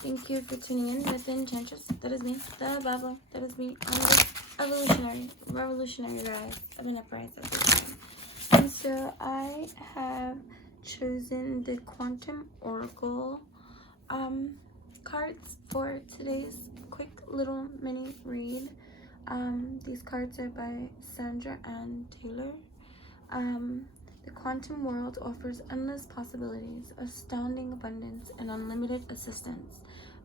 Thank you for tuning in with the Enchantress. That is me, the Babbler. That is me on this revolutionary rise of an uprise of the time. And so I have chosen the Quantum Oracle cards for today's quick little mini read. These cards are by Sandra Ann Taylor. The quantum world offers endless possibilities, astounding abundance, and unlimited assistance.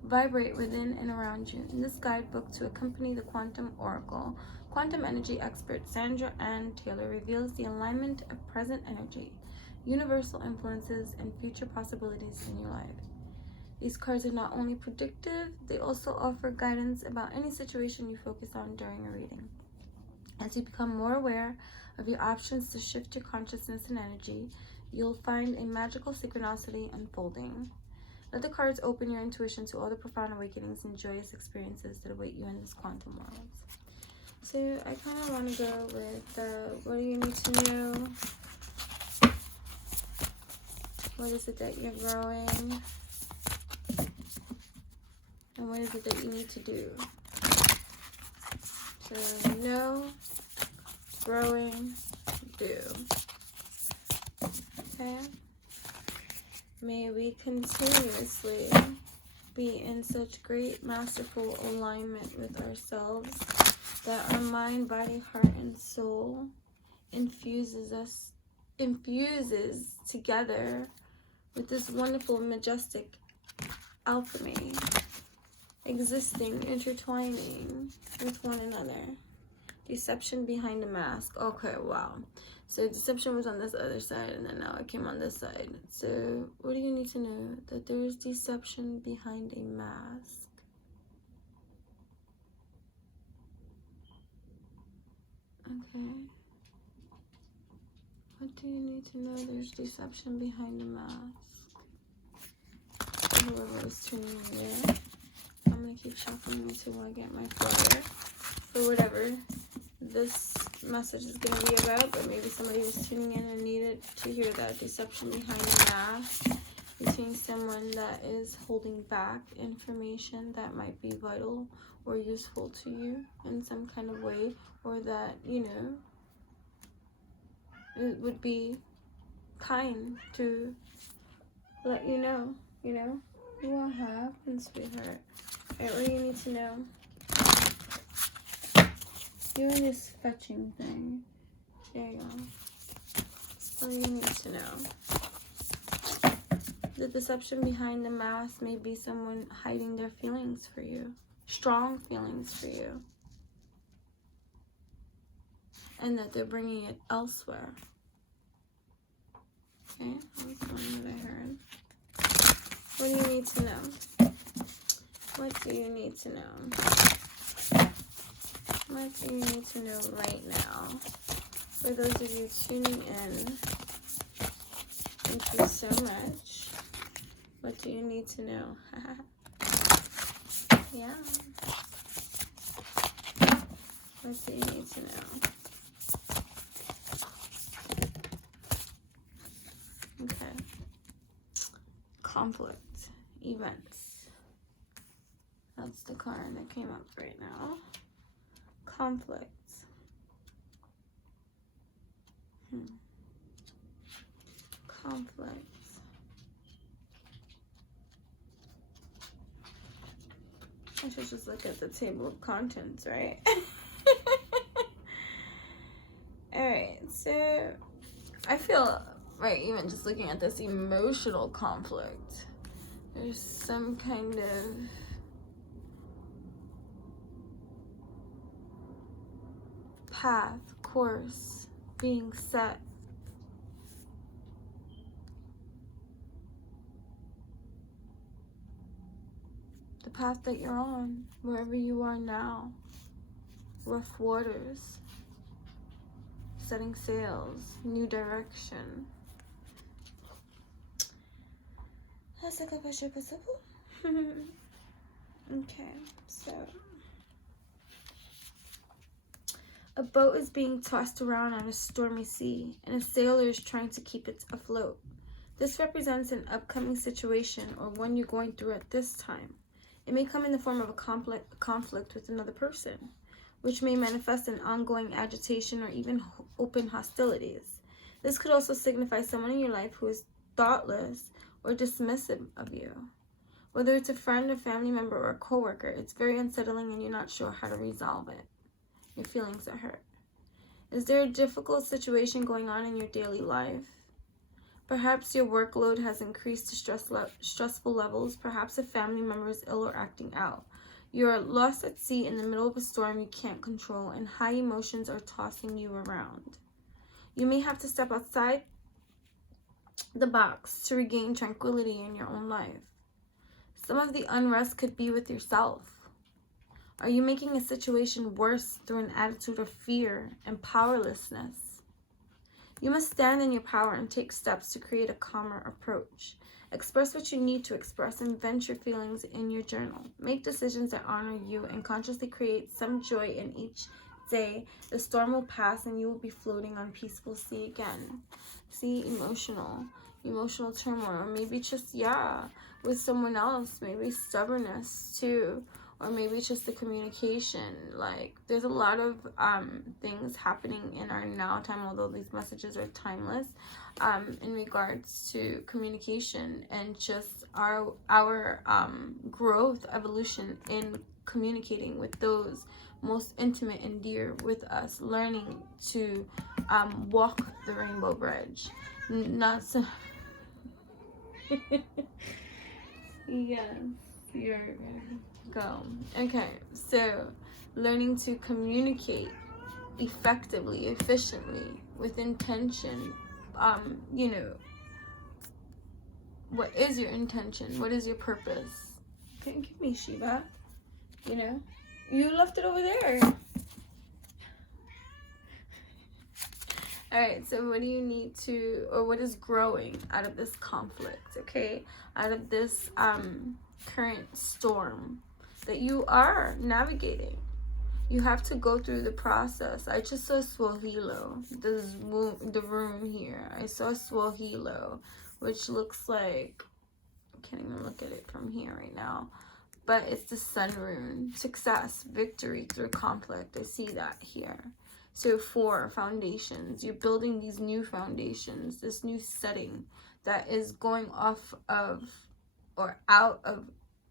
Vibrate within and around you. In this guidebook to accompany the Quantum Oracle, quantum energy expert Sandra Ann Taylor reveals the alignment of present energy, universal influences, and future possibilities in your life. These cards are not only predictive, they also offer guidance about any situation you focus on during a reading. As you become more aware of your options to shift your consciousness and energy, you'll find a magical synchronicity unfolding. Let the cards open your intuition to all the profound awakenings and joyous experiences that await you in this quantum world. So I kind of want to go with what do you need to know? What is it that you're growing? And what is it that you need to do? So know, growing, do. Okay? May we continuously be in such great, masterful alignment with ourselves that our mind, body, heart, and soul infuses together with this wonderful, majestic alchemy, existing, intertwining with one another. Deception behind the mask. Okay, wow. So deception was on this other side, and then now it came on this side. So what do you need to know? That there is deception behind a mask. Okay. What do you need to know? There's deception behind the mask. Whoever is tuning in there. I'm going to keep shuffling until I get my flyer for whatever this message is going to be about, but maybe somebody was tuning in and needed to hear that deception behind the mask between someone that is holding back information that might be vital or useful to you in some kind of way, or that, you know, it would be kind to let you know, what happened, sweetheart. Alright, what do you need to know? Doing this fetching thing. There you go. What do you need to know? The deception behind the mask may be someone hiding their feelings for you. Strong feelings for you. And that they're bringing it elsewhere. Okay, that's one that I heard. What do you need to know? What do you need to know? What do you need to know right now? For those of you tuning in, thank you so much. What do you need to know? Yeah. What do you need to know? Okay. Conflict. Events. That's the card that came up right now. Conflict. Conflict. I should just look at the table of contents, right? Alright, so I feel, right, even just looking at this emotional conflict, there's some kind of path, course being set. The path that you're on, wherever you are now, rough waters, setting sails, new direction. Okay, so a boat is being tossed around on a stormy sea, and a sailor is trying to keep it afloat. This represents an upcoming situation or one you're going through at this time. It may come in the form of a conflict with another person, which may manifest in ongoing agitation or even open hostilities. This could also signify someone in your life who is thoughtless or dismissive of you. Whether it's a friend, a family member, or a coworker, it's very unsettling and you're not sure how to resolve it. Your feelings are hurt. Is there a difficult situation going on in your daily life? Perhaps your workload has increased to stressful levels. Perhaps a family member is ill or acting out. You're lost at sea in the middle of a storm you can't control, and high emotions are tossing you around. You may have to step outside the box to regain tranquility in your own life. Some of the unrest could be with yourself. Are you making a situation worse through an attitude of fear and powerlessness? You must stand in your power and take steps to create a calmer approach. Express what you need to express and vent your feelings in your journal. Make decisions that honor you and consciously create some joy in each day. The storm will pass and you will be floating on peaceful sea again. See, emotional turmoil, or maybe just, with someone else, maybe stubbornness too, or maybe it's just the communication. Like, there's a lot of things happening in our now time, although these messages are timeless, in regards to communication and just our growth, evolution in communicating with those most intimate and dear with us, learning to walk the rainbow bridge. Not so yes, you're go. Okay, so learning to communicate effectively, efficiently, with intention. What is your intention? What is your purpose? Okay, give me Shiva. You left it over there. All right, so what do you need to, or what is growing out of this conflict, okay? Out of this current storm that you are navigating. You have to go through the process. I just saw Swahilo, the rune here. I saw Swahilo, which looks like, I can't even look at it from here right now, but it's the sun rune. Success, victory through conflict. I see that here. So 4 foundations. You're building these new foundations, this new setting that is going off of, or out of,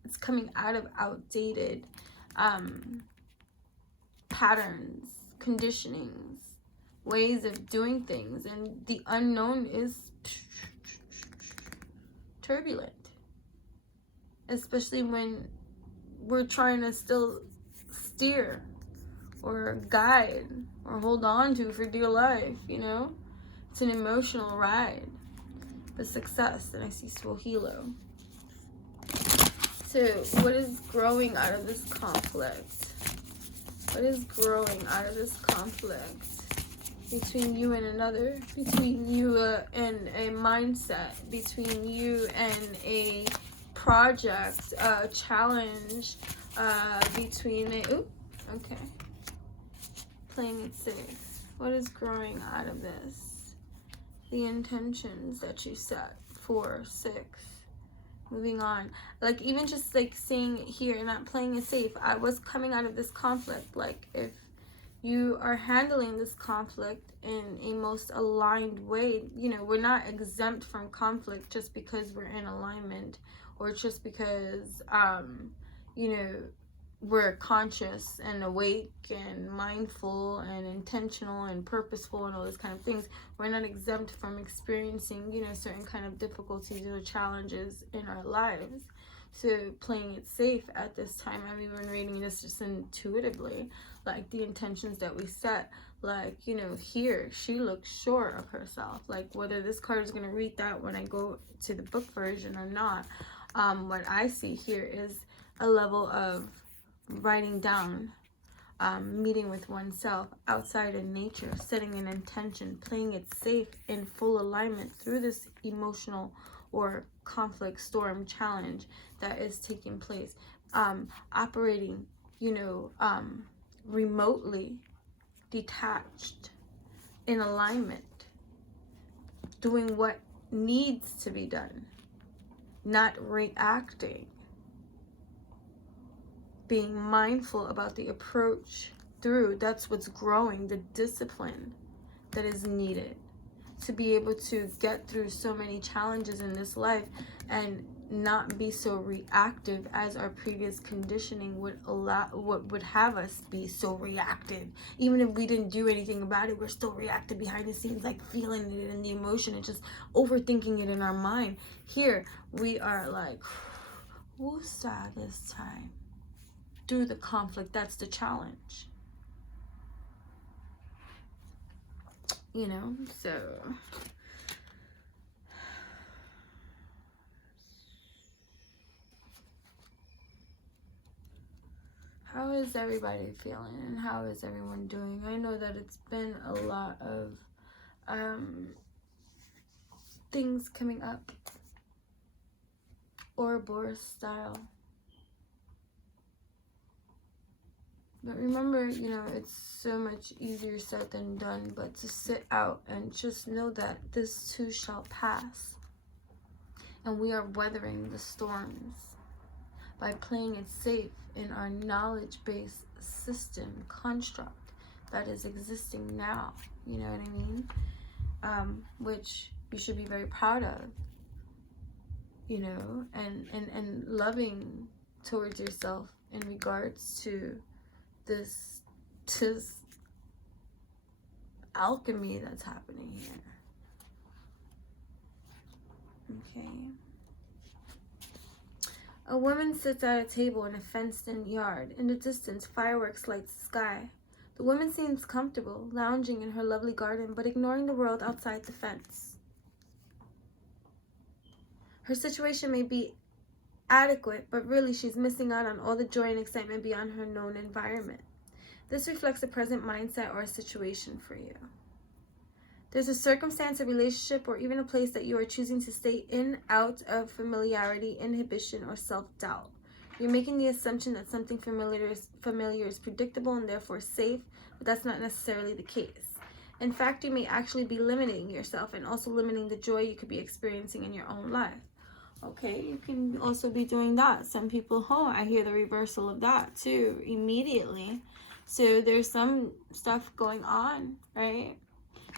it's coming out of outdated patterns, conditionings, ways of doing things, and the unknown is turbulent, especially when we're trying to still steer or guide or hold on to for dear life. It's an emotional ride, but success. And I see Swahilo. So what is growing out of this conflict? What is growing out of this conflict between you and another, between you and a mindset, between you and a project, a challenge, between a, playing it safe. What is growing out of this? The intentions that you set. 4, 6. Moving on. Like, even just like saying it here, not playing it safe. I was coming out of this conflict. Like, if you are handling this conflict in a most aligned way, we're not exempt from conflict just because we're in alignment, or just because we're conscious and awake and mindful and intentional and purposeful and all those kind of things. We're not exempt from experiencing, certain kind of difficulties or challenges in our lives. So playing it safe at this time, I'm even reading this just intuitively, like the intentions that we set. Like, here, she looks sure of herself. Like, whether this card is going to read that when I go to the book version or not, what I see here is a level of writing down, meeting with oneself outside in nature, setting an intention, playing it safe in full alignment through this emotional or conflict, storm, challenge that is taking place, operating, remotely, detached, in alignment, doing what needs to be done, not reacting. being mindful about the approach through. That's what's growing, the discipline that is needed to be able to get through so many challenges in this life and not be so reactive as our previous conditioning would allow, what would have us be so reactive. Even if we didn't do anything about it, we're still reactive behind the scenes, like feeling it in the emotion and just overthinking it in our mind. Here we are like, woosah this time. Through the conflict, that's the challenge. You know, so how is everybody feeling and how is everyone doing? I know that it's been a lot of things coming up, Ouroboros style. But remember, you know, it's so much easier said than done, but to sit out and just know that this too shall pass. And we are weathering the storms by playing it safe in our knowledge-based system construct that is existing now. You know what I mean? Which you should be very proud of, you know, and loving towards yourself in regards to this alchemy that's happening here. Okay. A woman sits at a table in a fenced-in yard. In the distance, fireworks light the sky. The woman seems comfortable, lounging in her lovely garden, but ignoring the world outside the fence. Her situation may be adequate, but really she's missing out on all the joy and excitement beyond her known environment. This reflects a present mindset or a situation for you. There's a circumstance, a relationship, or even a place that you are choosing to stay in, out of familiarity, inhibition, or self-doubt. You're making the assumption that something familiar is predictable and therefore safe, but that's not necessarily the case. In fact, you may actually be limiting yourself and also limiting the joy you could be experiencing in your own life. Okay, you can also be doing that. Some people, I hear the reversal of that too, immediately. So there's some stuff going on, right?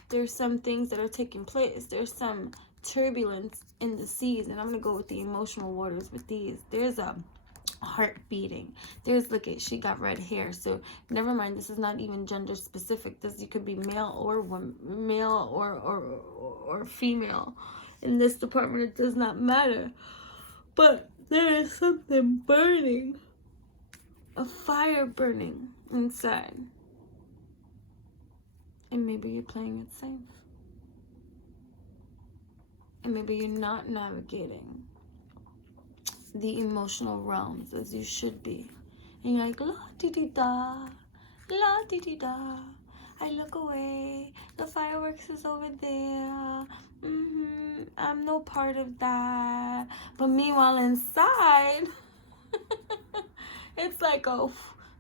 There's some things that are taking place. There's some turbulence in the seas. And I'm going to go with the emotional waters with these. There's a heart beating. There's, look at, she got red hair. So never mind, this is not even gender specific. This, you could be male or woman, male or female. In this department, it does not matter. But there is something burning. A fire burning inside. And maybe you're playing it safe. And maybe you're not navigating the emotional realms as you should be. And you're like, la-di-di-da, la-di-di-da. I look away. The fireworks is over there. I'm no part of that. But meanwhile, inside, it's like a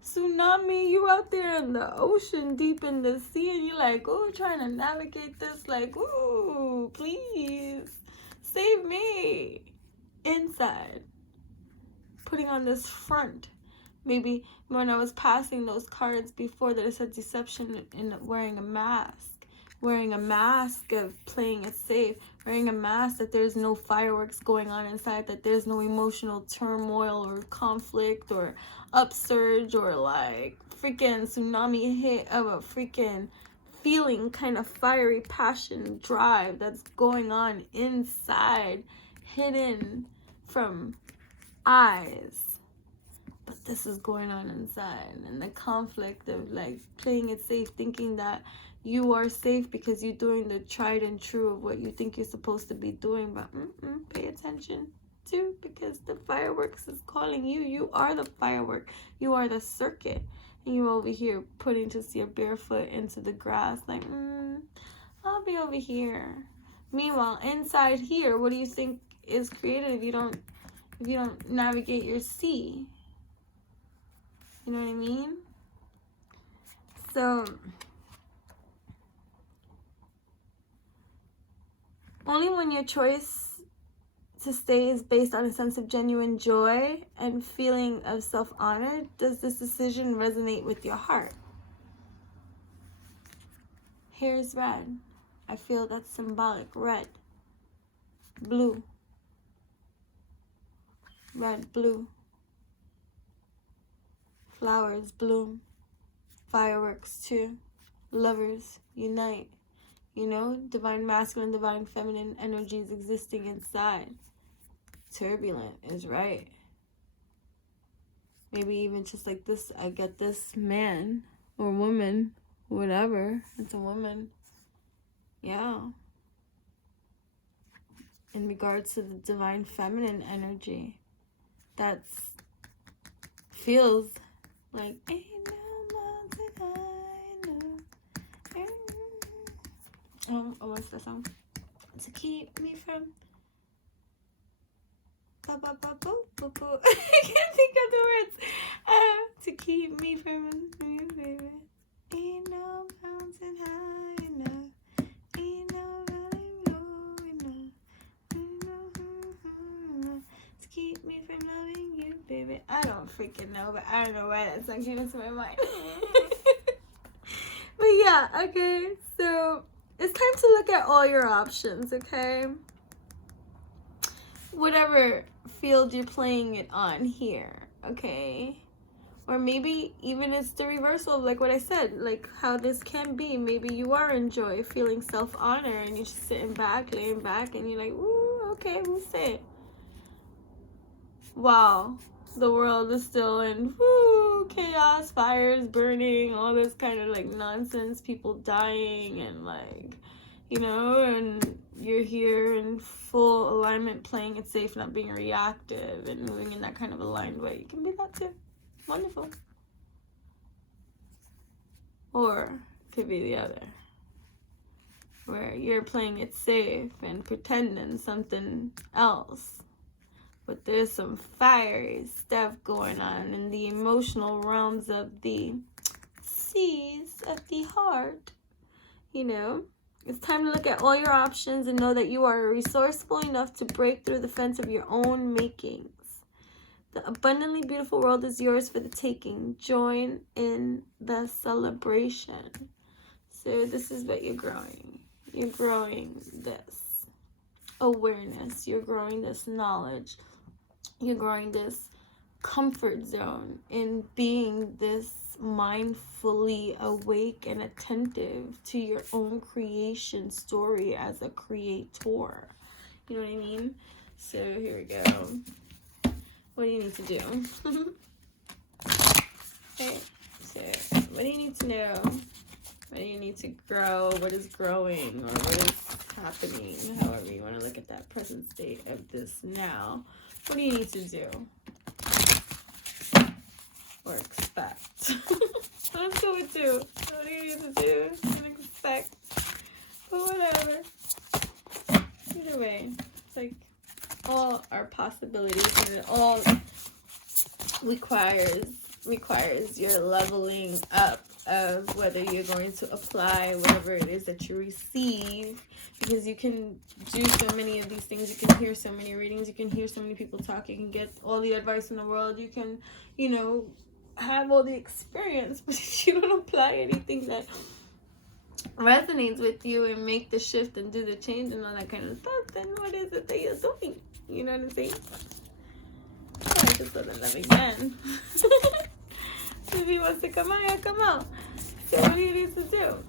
tsunami. You out there in the ocean, deep in the sea, and you're like, oh, trying to navigate this, like, ooh, please save me. Inside, putting on this front. Maybe when I was passing those cards before that it said deception in wearing a mask of playing it safe, wearing a mask that there's no fireworks going on inside, that there's no emotional turmoil or conflict or upsurge or like freaking tsunami hit of a freaking feeling, kind of fiery passion drive that's going on inside, hidden from eyes. But this is going on inside, and the conflict of like playing it safe, thinking that you are safe because you're doing the tried and true of what you think you're supposed to be doing. But pay attention too, because the fireworks is calling you. You are the firework. You are the circuit. And you're over here putting just your barefoot into the grass like, I'll be over here. Meanwhile, inside here, what do you think is created if you don't navigate your sea? You know what I mean? So only when your choice to stay is based on a sense of genuine joy and feeling of self-honor. Does this decision resonate with your heart? Here's red. I feel that's symbolic. Red. Blue. Red, blue. Flowers bloom. Fireworks too. Lovers unite. You know, divine masculine, divine feminine energies existing inside. Turbulent is right. Maybe even just like this, I get this man or woman, whatever. It's a woman. Yeah. In regards to the divine feminine energy, that's feels like ain't no mountain high enough. What's that song? To keep me from I can't think of the words. To keep me from you, baby. Ain't no mountain high enough. Ain't no valley low enough. To keep me from loving you, baby. I don't freaking know, but I don't know why that song came into my mind. But yeah, okay. So it's time to look at all your options, okay? Whatever field you're playing it on here, okay? Or maybe even it's the reversal of like what I said, like how this can be. Maybe you are in joy, feeling self-honor, and you're just sitting back, laying back, and you're like, ooh, okay, we'll say it. Wow, the world is still in chaos, fires burning, all this kind of like nonsense, people dying, and like, you know, and you're here in full alignment, playing it safe, not being reactive, and moving in that kind of aligned way. You can be that too. Wonderful. Or could be the other, where you're playing it safe and pretending something else. But there's some fiery stuff going on in the emotional realms of the seas of the heart. You know, it's time to look at all your options and know that you are resourceful enough to break through the fence of your own makings. The abundantly beautiful world is yours for the taking. Join in the celebration. So this is what you're growing. You're growing this awareness. You're growing this knowledge. You're growing this comfort zone in being this mindfully awake and attentive to your own creation story as a creator. You know what I mean? So here we go. What do you need to do? Okay, so what do you need to know? What do you need to grow? What is growing, or what is happening? However you want to look at that present state of this now. What do you need to do? Or expect? Let's go with do. What do you need to do and expect? But whatever. Either way, it's like all our possibilities, and it all requires your leveling up of whether you're going to apply whatever it is that you receive, because you can do so many of these things. You can hear so many readings, you can hear so many people talk, you can get all the advice in the world, you can, you know, have all the experience, but if you don't apply anything that resonates with you and make the shift and do the change and all that kind of stuff, then what is it that you're doing? You know what I'm saying? I just let them again. If he wants to come out, he'll come out. So what do you need to do?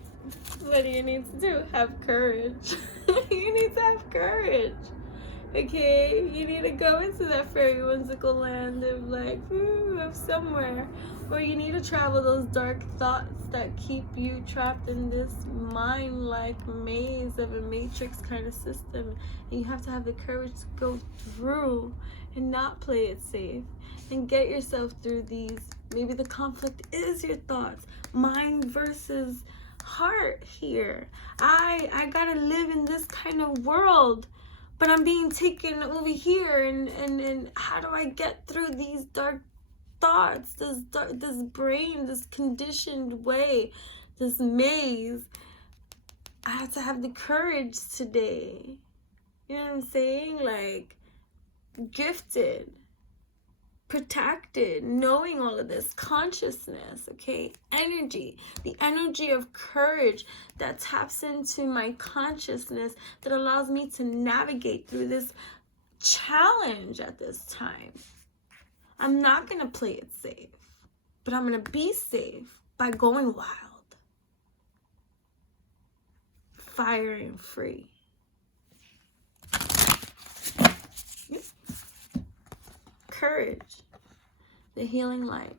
What do you need to do? Have courage. You need to have courage. Okay? You need to go into that fairy whimsical land of like, of somewhere. Or you need to travel those dark thoughts that keep you trapped in this mind-like maze of a matrix kind of system. And you have to have the courage to go through and not play it safe. And get yourself through these. Maybe the conflict is your thoughts. Mind versus heart here. I gotta live in this kind of world, but I'm being taken over here. And how do I get through these dark thoughts, this brain, this conditioned way, this maze? I have to have the courage today. You know what I'm saying? Like, gifted, protected, knowing all of this, consciousness, okay, energy, the energy of courage that taps into my consciousness, that allows me to navigate through this challenge at this time. I'm not going to play it safe, but I'm going to be safe by going wild, fire and free. Courage, the healing light,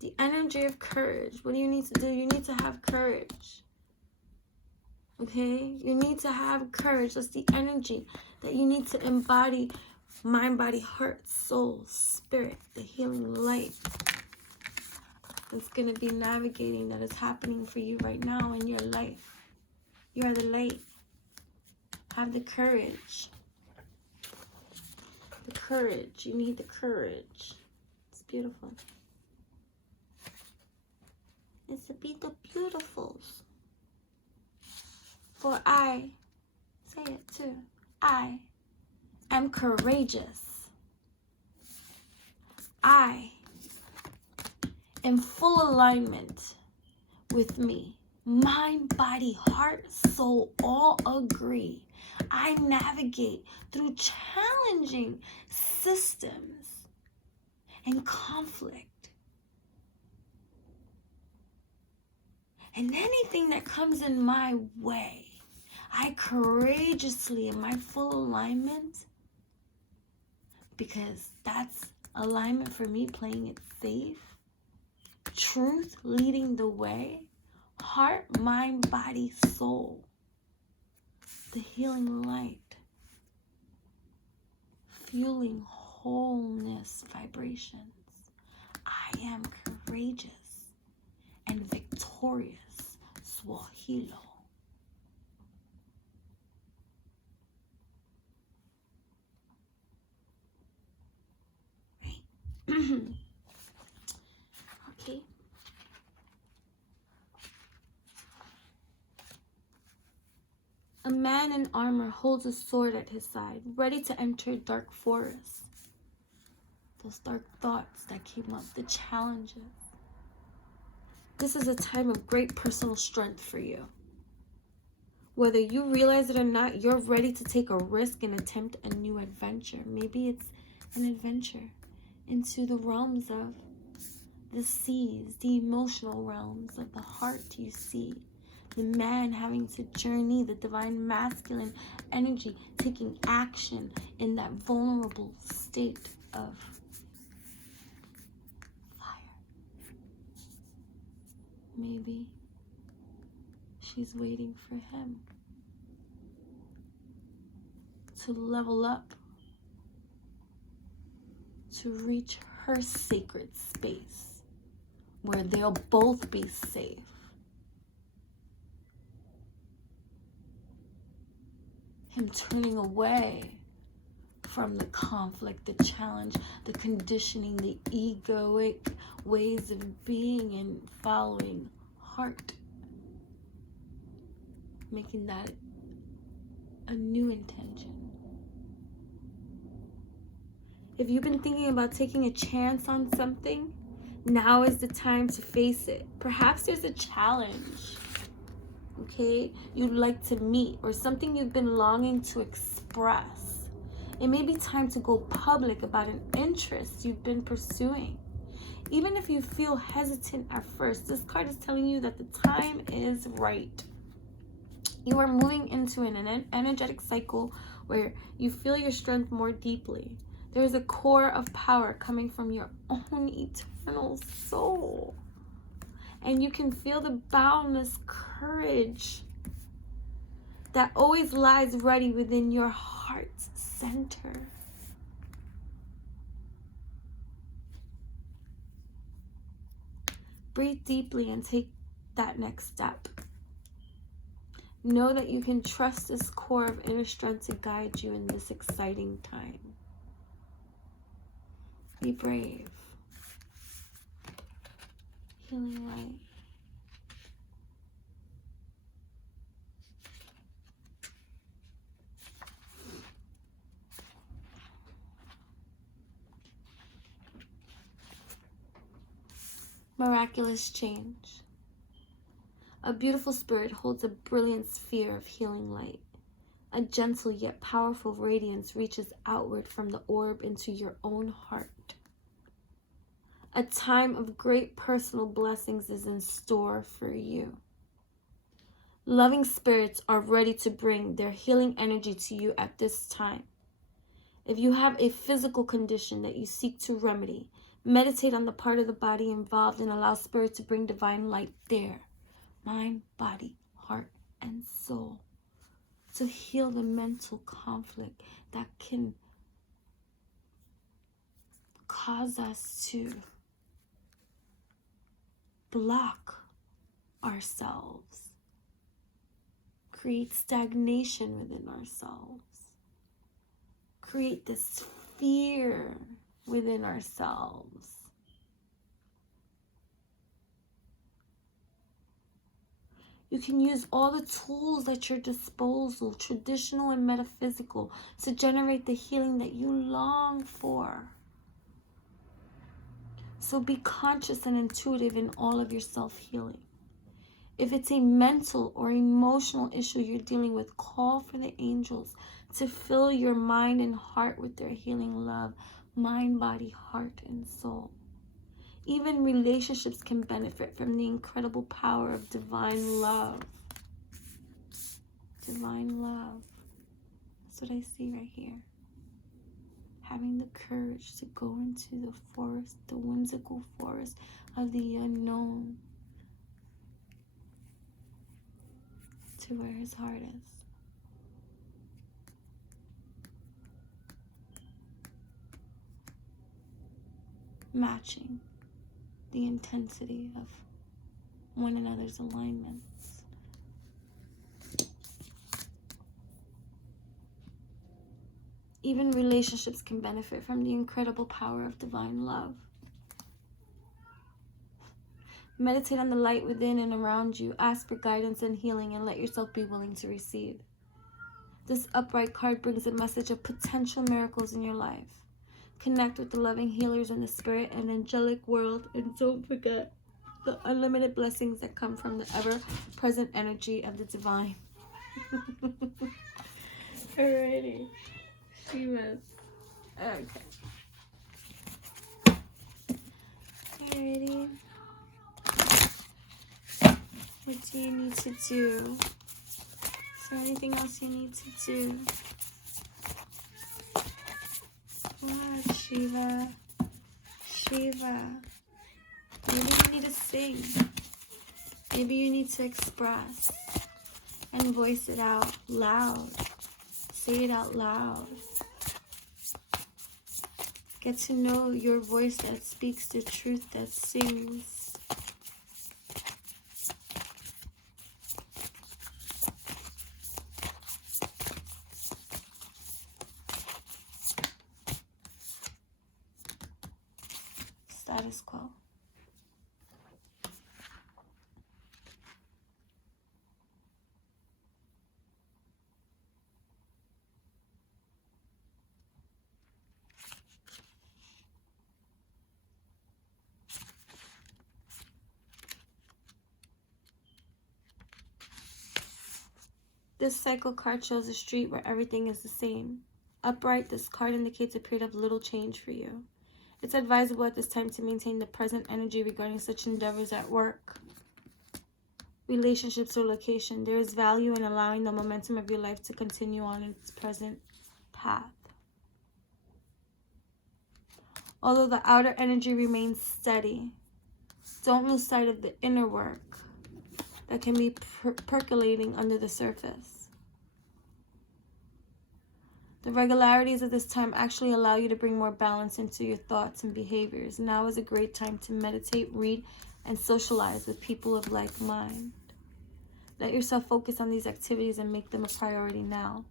the energy of courage. What do you need to do? You need to have courage. Okay? You need to have courage. That's the energy that you need to embody. Mind, body, heart, soul, spirit, the healing light that's going to be navigating, that is happening for you right now in your life. You are the light. Have the courage. The courage. You need the courage. It's beautiful. It's a bit of beautifuls. For I, say it too, I am courageous. I am full alignment with me. Mind, body, heart, soul, all agree. I navigate through challenging systems and conflict. And anything that comes in my way, I courageously, in my full alignment, because that's alignment for me, playing it safe, truth leading the way, heart, mind, body, soul, the healing light, fueling wholeness vibrations. I am courageous and victorious. Swahilo. Right? Okay. A man in armor holds a sword at his side, ready to enter dark forests. Those dark thoughts that came up, the challenges. This is a time of great personal strength for you. Whether you realize it or not, you're ready to take a risk and attempt a new adventure. Maybe it's an adventure into the realms of the seas, the emotional realms of the heart. You see the man having to journey, the divine masculine energy, taking action in that vulnerable state of fire. Maybe she's waiting for him to level up, to reach her sacred space where they'll both be safe. Him turning away from the conflict, the challenge, the conditioning, the egoic ways of being, and following heart. Making that a new intention. If you've been thinking about taking a chance on something, now is the time to face it. Perhaps there's a challenge, okay, you'd like to meet, or something you've been longing to express. It may be time to go public about an interest you've been pursuing. Even if you feel hesitant at first, this card is telling you that the time is right. You are moving into an energetic cycle where you feel your strength more deeply. There is a core of power coming from your own eternal soul. And you can feel the boundless courage that always lies ready within your heart's center. Breathe deeply and take that next step. Know that you can trust this core of inner strength to guide you in this exciting time. Be brave. Healing light. Miraculous change. A beautiful spirit holds a brilliant sphere of healing light. A gentle yet powerful radiance reaches outward from the orb into your own heart. A time of great personal blessings is in store for you. Loving spirits are ready to bring their healing energy to you at this time. If you have a physical condition that you seek to remedy, meditate on the part of the body involved and allow spirit to bring divine light there. Mind, body, heart, and soul. To heal the mental conflict that can cause us to block ourselves, create stagnation within ourselves, create this fear within ourselves. You can use all the tools at your disposal, traditional and metaphysical, to generate the healing that you long for. So be conscious and intuitive in all of your self-healing. If it's a mental or emotional issue you're dealing with, call for the angels to fill your mind and heart with their healing love. Mind, body, heart, and soul. Even relationships can benefit from the incredible power of divine love. Divine love. That's what I see right here. Having the courage to go into the forest, the whimsical forest of the unknown, to where his heart is. Matching the intensity of one another's alignments. Even relationships can benefit from the incredible power of divine love. Meditate on the light within and around you. Ask for guidance and healing, and let yourself be willing to receive. This upright card brings a message of potential miracles in your life. Connect with the loving healers in the spirit and angelic world, and don't forget the unlimited blessings that come from the ever-present energy of the divine. Alrighty. Shivas. Okay. Alrighty. What do you need to do? Is there anything else you need to do? What, Shiva? Shiva. Maybe you need to sing. Maybe you need to express and voice it out loud. Say it out loud. Get to know your voice that speaks the truth, that sings. Status quo. This cycle card shows a street where everything is the same. Upright, this card indicates a period of little change for you. It's advisable at this time to maintain the present energy regarding such endeavors at work, relationships, or location. There is value in allowing the momentum of your life to continue on its present path. Although the outer energy remains steady, don't lose sight of the inner work that can be percolating under the surface. The regularities of this time actually allow you to bring more balance into your thoughts and behaviors. Now is a great time to meditate, read, and socialize with people of like mind. Let yourself focus on these activities and make them a priority now.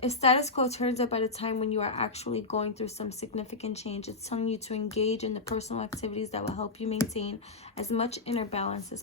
If status quo turns up at a time when you are actually going through some significant change, it's telling you to engage in the personal activities that will help you maintain as much inner balance as possible.